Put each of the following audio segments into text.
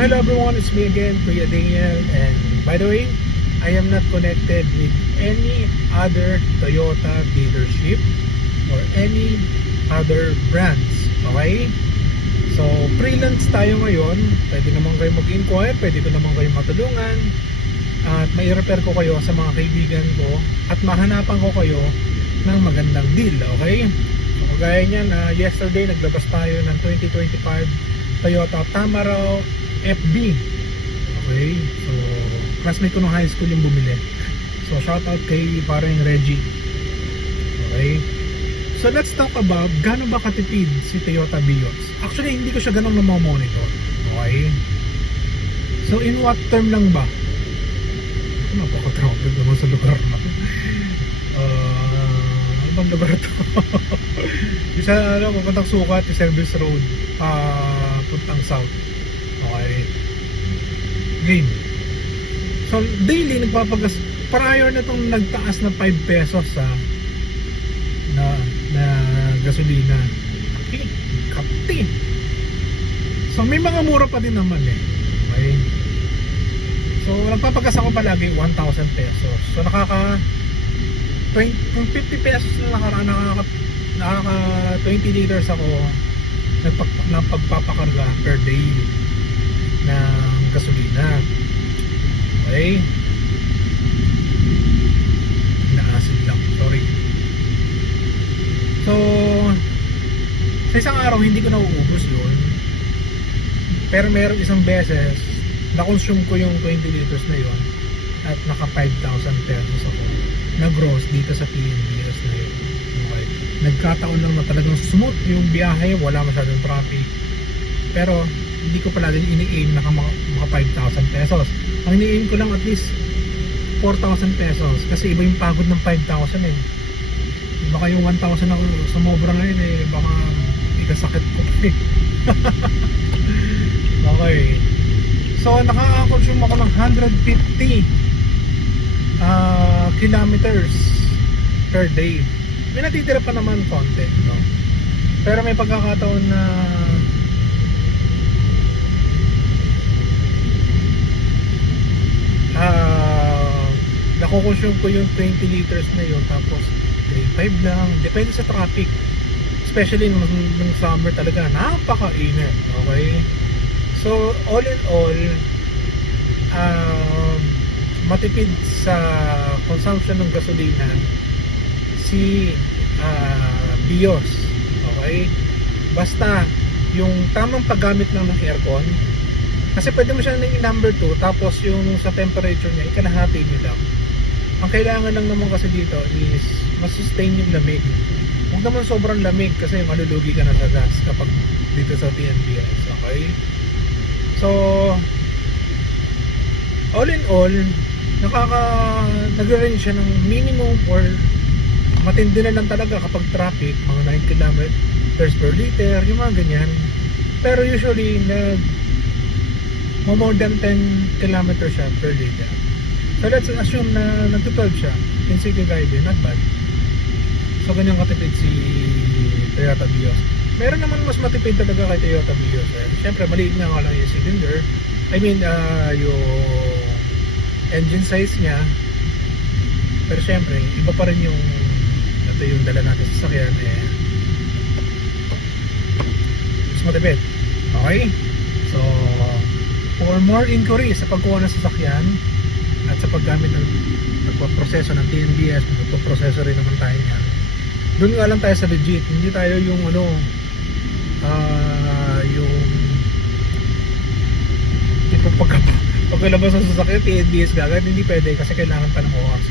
hello everyone, it's me again, Kuya Daniel, and by the way, I am not connected with any other Toyota dealership or any other brands, okay? So, freelance tayo ngayon, pwede naman kayo mag-inquire, pwede ko naman kayo matulungan, at may repair ko kayo sa mga kaibigan ko, at mahanapan ko kayo ng magandang deal, okay? So, kagaya niyan, ah, yesterday naglabas tayo ng 2025 Toyota Tamaraw FB. Okay? So, classmate ko nung high school yung bumili. So, shout out kay parang Reggie. Okay? So, let's talk about gano'n ba katipid si Toyota Vios. Actually, hindi ko siya ganun na monitor. Okay? So, in what term lang ba? Napaka-traffic naman sa lugar na. Uh, ano bang lugar to? Isa, ano, papuntang sukat, service road, ah, puntang south. Okay. Game. So, daily, nagpapagas, prior na itong nagtaas na 5 pesos sa na, na gasolina. Kapti. Kapti. So, may mga mura pa din naman eh. Okay. So, nagpapagas ako palagi 1,000 pesos. So, nakaka 20, kung 50 pesos na nakaraan, nakaka, nakaka 20 liters ako nagpag, ng pagpapakarga per day ng gasolina. Okay? Naasid lang. Sorry. So, sa isang araw, hindi ko nauubos yun. Pero meron isang beses, na-consume ko yung 20 liters na yun at naka 5,000 pesos ako na gross dito sa Pilipinas na yun. Okay. Nagkataon lang na talagang smooth yung biyahe, wala masyadong traffic. Pero hindi ko palagi ini-aim na mga, mga 5,000 pesos. Ang ini-aim ko lang at least 4,000 pesos kasi iba yung pagod ng 5,000 eh. Baka yung 1,000 ako sumobra ngayon eh, baka ikasakit ko eh. okay. So, nakaka-consume ako ng 150 ah, kilometers per day. May natitira pa naman konti, no? Pero may pagkakataon na nakukonsume ko yung 20 liters na yun tapos 3.5 lang. Depende sa traffic. Especially nung, nung summer talaga napakainit okay? So all in all um, matipid sa consumption ng gasolina si ah, Bios okay? Basta yung tamang paggamit ng aircon kasi pwede mo siya ng number 2 tapos yung sa temperature niya ikalahati niyo lang ang kailangan lang naman kasi dito is masustain yung lamig. Huwag naman sobrang lamig kasi malulugi ka na sa gas kapag dito sa TNBS okay. So all in all nakaka nagre-range siya ng minimum or matindi na lang talaga kapag traffic mga 9 kilometers per liter yung mga ganyan. Pero usually nag more than 10 kilometers siya per liter so let's assume na nagto-12 siya. In city guide not bad. So ganyan katipid si Toyota Vios meron naman mas matipid talaga kay Toyota Vios eh. syempre maliit nga lang yung cylinder. I mean ah, yung engine size niya. Pero syempre iba pa rin yung ito yung dala natin sa sakyan eh. Mas matipid. Okay? So for more inquiry sa pagkuha ng sasakyan at sa paggamit ng pagpaproseso ng TNBS magpaproseso rin naman tayo niyan. Doon nga lang tayo sa legit. Hindi tayo yung ano ah yung tipo pagka pagkalabas ng sasakyan TNBS gagawin. Hindi pwede kasi kailangan pa ng ORC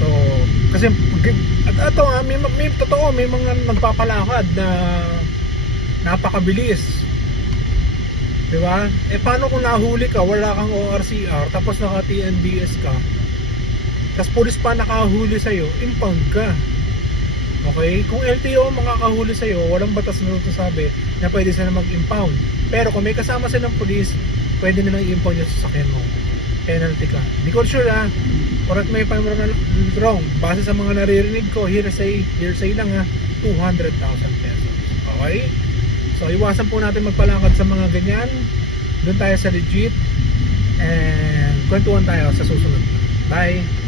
so kasi at ato nga may, may totoo may mga nagpapalakad na napakabilis Di ba? Eh paano kung nahuli ka, wala kang ORCR, tapos naka TNBS ka, tapos pulis pa nakahuli sa'yo, impound ka. Okay? Kung LTO makakahuli sa'yo, walang batas na sabi na pwede sila mag-impound. Pero kung may kasama silang pulis, pwede nilang i-impound yung sasakyan mo. Penalty ka. Hindi ko sure ha. Correct me if I'm wrong. Base sa mga naririnig ko, hearsay, hearsay lang ha, 200,000 pesos. Okay? So, iwasan po natin magpalakad sa mga ganyan. doon tayo sa legit and kwentuhan tayo sa susunod. Bye!